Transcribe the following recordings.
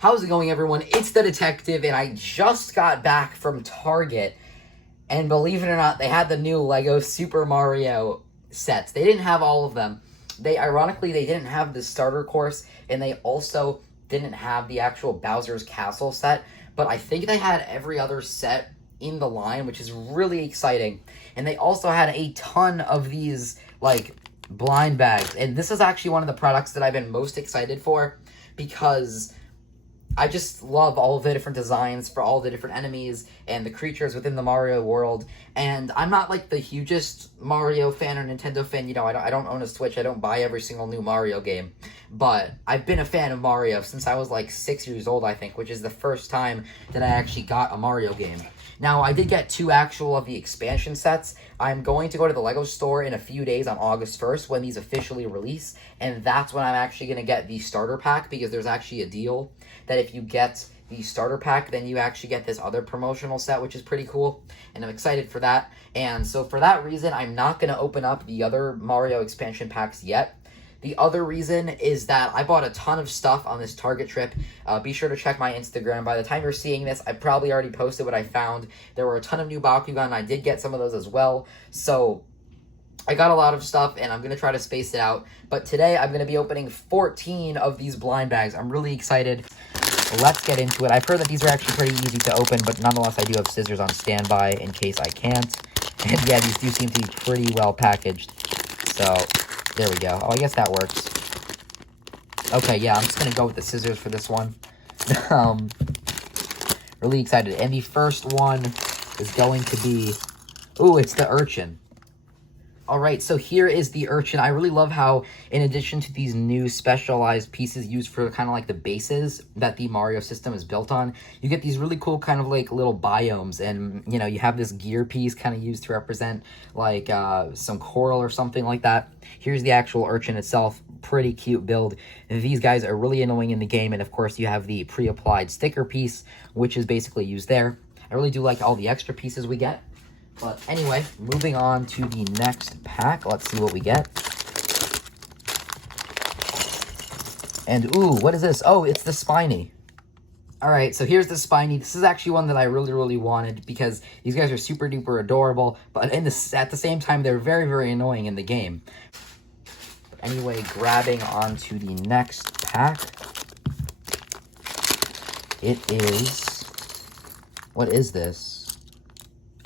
How's it going, everyone? It's the Detective, and I just got back from Target, and believe it or not, they had the new Lego Super Mario sets. They didn't have all of them. Ironically, they didn't have the starter course, and they also didn't have the actual Bowser's Castle set, but I think they had every other set in the line, which is really exciting. And they also had a ton of these, like, blind bags, and this is actually one of the products that I've been most excited for, because I just love all of the different designs for all the different enemies and the creatures within the Mario world. And I'm not like the hugest Mario fan or Nintendo fan. You know, I don't own a Switch. I don't buy every single new Mario game. But I've been a fan of Mario since I was like 6 years old, I think, which is the first time that I actually got a Mario game. Now, I did get 2 actual of the expansion sets. I'm going to go to the Lego store in a few days on August 1st when these officially release, and that's when I'm actually going to get the starter pack, because there's actually a deal that if you get the starter pack, then you actually get this other promotional set, which is pretty cool, and I'm excited for that. And so for that reason, I'm not going to open up the other Mario expansion packs yet. The other reason is that I bought a ton of stuff on this Target trip. Be sure to check my Instagram. By the time you're seeing this, I probably already posted what I found. There were a ton of new Bakugan, and I did get some of those as well. So I got a lot of stuff, and I'm going to try to space it out. But today, I'm going to be opening 14 of these blind bags. I'm really excited. Let's get into it. I've heard that these are actually pretty easy to open, but nonetheless, I do have scissors on standby in case I can't. And yeah, these do seem to be pretty well packaged. So there we go. Oh, I guess that works. Okay, yeah, I'm just going to go with the scissors for this one. Really excited. And the first one is going to be... Ooh, it's the Urchin. Alright, so here is the Urchin. I really love how, in addition to these new specialized pieces used for kind of like the bases that the Mario system is built on, you get these really cool kind of like little biomes, and, you know, you have this gear piece kind of used to represent like some coral or something like that. Here's the actual Urchin itself. Pretty cute build. These guys are really annoying in the game, and of course you have the pre-applied sticker piece, which is basically used there. I really do like all the extra pieces we get. But anyway, moving on to the next pack. Let's see what we get. And ooh, what is this? Oh, it's the Spiny. Alright, so here's the Spiny. This is actually one that I really wanted, because these guys are super duper adorable, but at the same time, they're very annoying in the game. But anyway, grabbing onto the next pack. It is... What is this?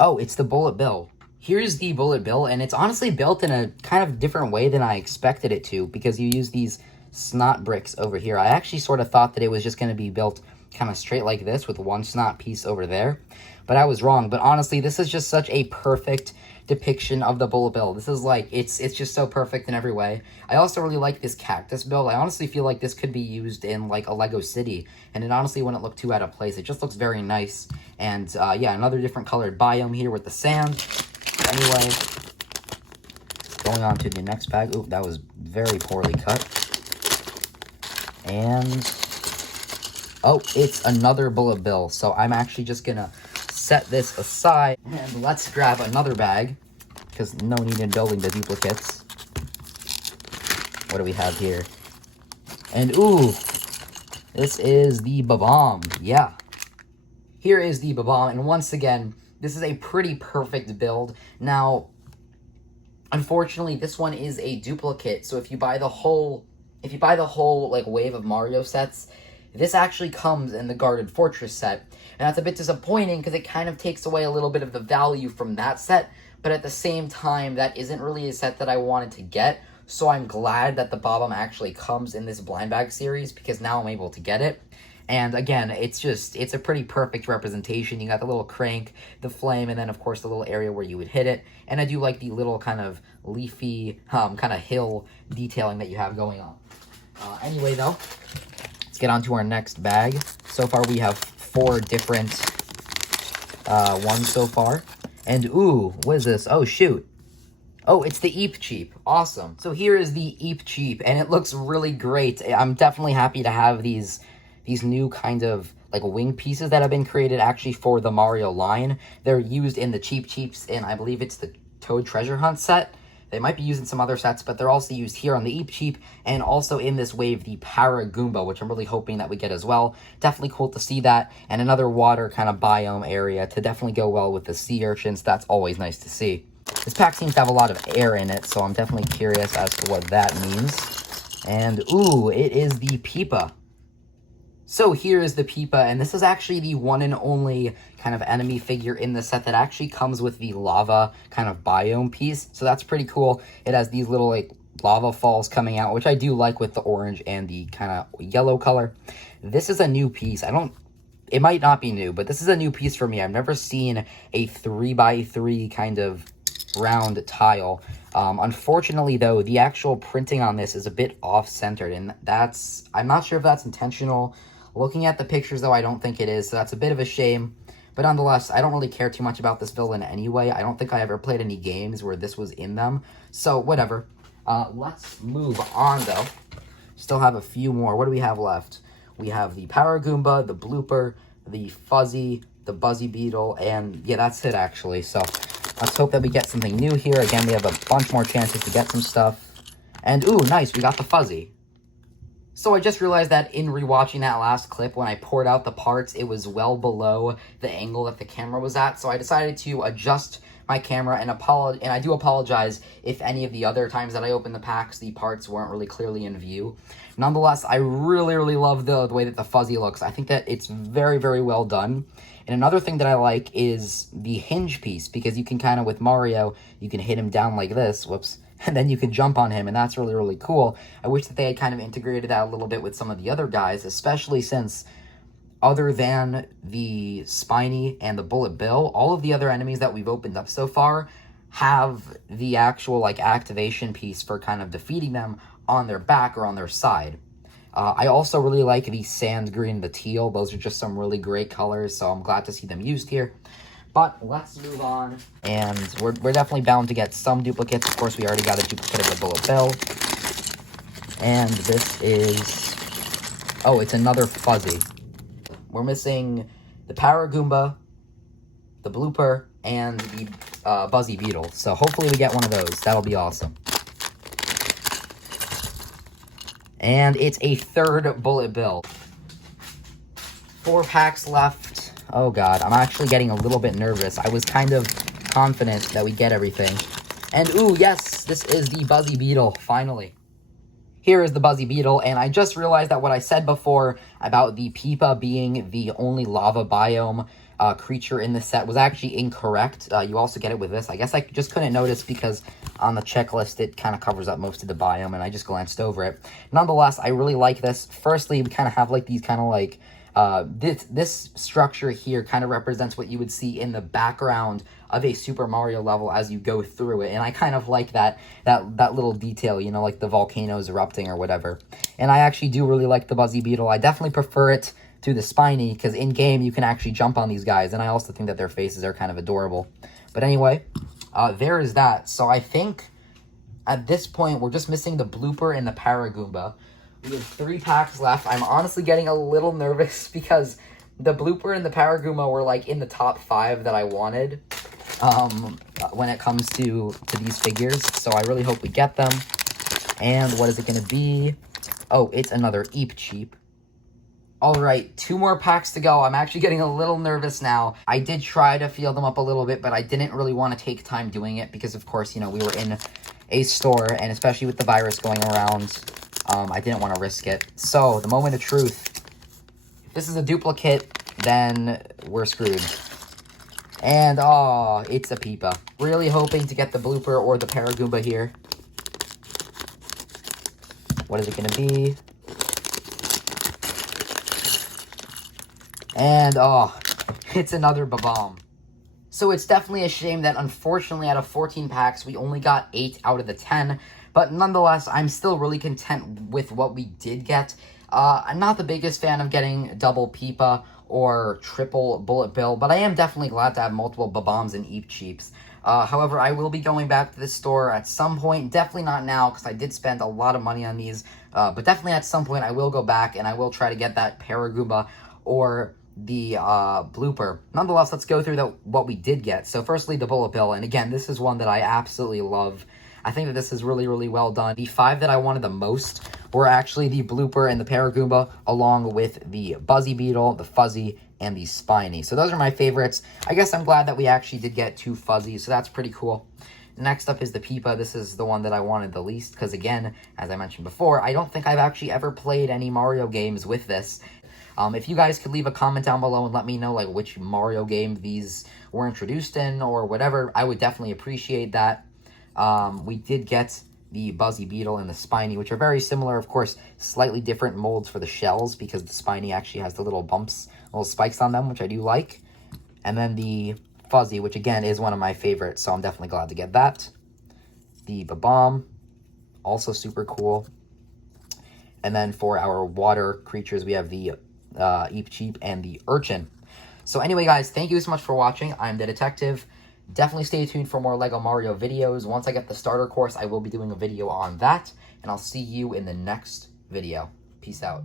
Oh, it's the Bullet Bill. Here's the Bullet Bill, and it's honestly built in a kind of different way than I expected it to, because you use these snot bricks over here. I actually sort of thought that it was just going to be built kind of straight like this with one snot piece over there, but I was wrong. But honestly, this is just such a perfect depiction of the Bullet Bill. This is like, it's just so perfect in every way. I also really like this cactus build. I honestly feel like this could be used in like a Lego city, and it honestly wouldn't look too out of place. It just looks very nice. And yeah, another different colored biome here with the sand. Anyway, going on to the next bag. Ooh, that was very poorly cut. And oh, it's another Bullet Bill. So I'm actually just gonna set this aside, and let's grab another bag, because no need in building the duplicates. What do we have here? And ooh, this is the Bomb. Yeah. Here is the Bomb, and once again, this is a pretty perfect build. Now, unfortunately, this one is a duplicate, so if you buy the whole like wave of Mario sets, this actually comes in the Guarded Fortress set, and that's a bit disappointing because it kind of takes away a little bit of the value from that set, but at the same time, that isn't really a set that I wanted to get, so I'm glad that the Bomb actually comes in this blind bag series, because now I'm able to get it. And again, it's a pretty perfect representation. You got the little crank, the flame, and then of course the little area where you would hit it. And I do like the little kind of leafy, kind of hill detailing that you have going on. Anyway though, let's get on to our next bag. So far we have 4 different ones so far. And ooh, what is this? Oh shoot. Oh, it's the Eep Cheap. Awesome. So here is the Eep Cheap, and it looks really great. I'm definitely happy to have these new kind of like wing pieces that have been created actually for the Mario line. They're used in the Cheap Cheeps, and I believe it's the Toad Treasure Hunt set. They might be used in some other sets, but they're also used here on the Eep Cheap, and also in this wave, the Para Goomba, which I'm really hoping that we get as well. Definitely cool to see that, and another water kind of biome area to definitely go well with the sea urchins. That's always nice to see. This pack seems to have a lot of air in it, so I'm definitely curious as to what that means. And, ooh, it is the Pipa. So here is the Pipa, and this is actually the one and only kind of enemy figure in the set that actually comes with the lava kind of biome piece. So that's pretty cool. It has these little like lava falls coming out, which I do like with the orange and the kind of yellow color. This is a new piece. It might not be new, but this is a new piece for me. I've never seen a 3x3 kind of round tile. Unfortunately, though, the actual printing on this is a bit off-centered, and I'm not sure if that's intentional. Looking at the pictures, though, I don't think it is, so that's a bit of a shame. But nonetheless, I don't really care too much about this villain anyway. I don't think I ever played any games where this was in them, so whatever. Let's move on, though. Still have a few more. What do we have left? We have the Power Goomba, the Blooper, the Fuzzy, the Buzzy Beetle, and yeah, that's it, actually. So let's hope that we get something new here. Again, we have a bunch more chances to get some stuff. And, ooh, nice, we got the Fuzzy. So I just realized that in rewatching that last clip, when I poured out the parts, it was well below the angle that the camera was at. So I decided to adjust my camera and I do apologize if any of the other times that I opened the packs, the parts weren't really clearly in view. Nonetheless, I really, really love the way that the Fuzzy looks. I think that it's very, very well done. And another thing that I like is the hinge piece, because you can kind of, with Mario, you can hit him down like this, whoops, and then you can jump on him, and that's really, really cool. I wish that they had kind of integrated that a little bit with some of the other guys, especially since, other than the Spiny and the Bullet Bill, all of the other enemies that we've opened up so far have the actual, like, activation piece for kind of defeating them on their back or on their side. I also really like the sand green, the teal. Those are just some really great colors, so I'm glad to see them used here. But let's move on, and we're definitely bound to get some duplicates. Of course, we already got a duplicate of the Bullet Bill. And this is... oh, it's another Fuzzy. We're missing the Power Goomba, the Blooper, and the Buzzy Beetle. So hopefully we get one of those. That'll be awesome. And it's a third Bullet Bill. 4 packs left. Oh god, I'm actually getting a little bit nervous. I was kind of confident that we'd get everything. And ooh, yes, this is the Buzzy Beetle, finally. Here is the Buzzy Beetle, and I just realized that what I said before about the Pipa being the only lava biome creature in this set was actually incorrect. You also get it with this. I guess I just couldn't notice because on the checklist it kind of covers up most of the biome, and I just glanced over it. Nonetheless, I really like this. Firstly, we kind of have like these kind of like this structure here kind of represents what you would see in the background of a Super Mario level as you go through it, and I kind of like that little detail, you know, like the volcanoes erupting or whatever. And I actually do really like the Buzzy Beetle. I definitely prefer it to the Spiny, because in-game you can actually jump on these guys, and I also think that their faces are kind of adorable. But anyway, there is that. So I think at this point we're just missing the Blooper and the Para Goomba. We have 3 packs left. I'm honestly getting a little nervous because the Blooper and the Power Goomba were like in the top 5 that I wanted when it comes to these figures. So I really hope we get them. And what is it going to be? Oh, it's another Eep Cheap. Alright, 2 more packs to go. I'm actually getting a little nervous now. I did try to feel them up a little bit, but I didn't really want to take time doing it because, of course, you know, we were in a store, and especially with the virus going around, I didn't want to risk it. So, the moment of truth. If this is a duplicate, then we're screwed. And, oh, it's a Pipa. Really hoping to get the Blooper or the Paragoomba here. What is it going to be? And, oh, it's another Babam. So it's definitely a shame that, unfortunately, out of 14 packs, we only got 8 out of the 10. But nonetheless, I'm still really content with what we did get. I'm not the biggest fan of getting double Pipa or triple Bullet Bill, but I am definitely glad to have multiple Babams and Eep Cheeps. However, I will be going back to the store at some point. Definitely not now, because I did spend a lot of money on these. But definitely at some point, I will go back, and I will try to get that Paragoomba or the Blooper. Nonetheless, let's go through what we did get. So firstly, the Bullet Bill, and again, this is one that I absolutely love. I think that this is really, really well done. The 5 that I wanted the most were actually the Blooper and the Paragoomba, along with the Buzzy Beetle, the Fuzzy, and the Spiny. So those are my favorites. I guess I'm glad that we actually did get 2 Fuzzies, so that's pretty cool. Next up is the Pipa. This is the one that I wanted the least, because again, as I mentioned before, I don't think I've actually ever played any Mario games with this. If you guys could leave a comment down below and let me know like which Mario game these were introduced in or whatever, I would definitely appreciate that. We did get the Buzzy Beetle and the Spiny, which are very similar, of course, slightly different molds for the shells, because the Spiny actually has the little bumps, little spikes on them, which I do like. And then the Fuzzy, which again is one of my favorites, so I'm definitely glad to get that. The Bomb, also super cool. And then for our water creatures, we have the Eep Cheep and the Urchin. So anyway, guys, thank you so much for watching. I'm the Detective. Definitely stay tuned for more LEGO Mario videos. Once I get the starter course, I will be doing a video on that, and I'll see you in the next video. Peace out.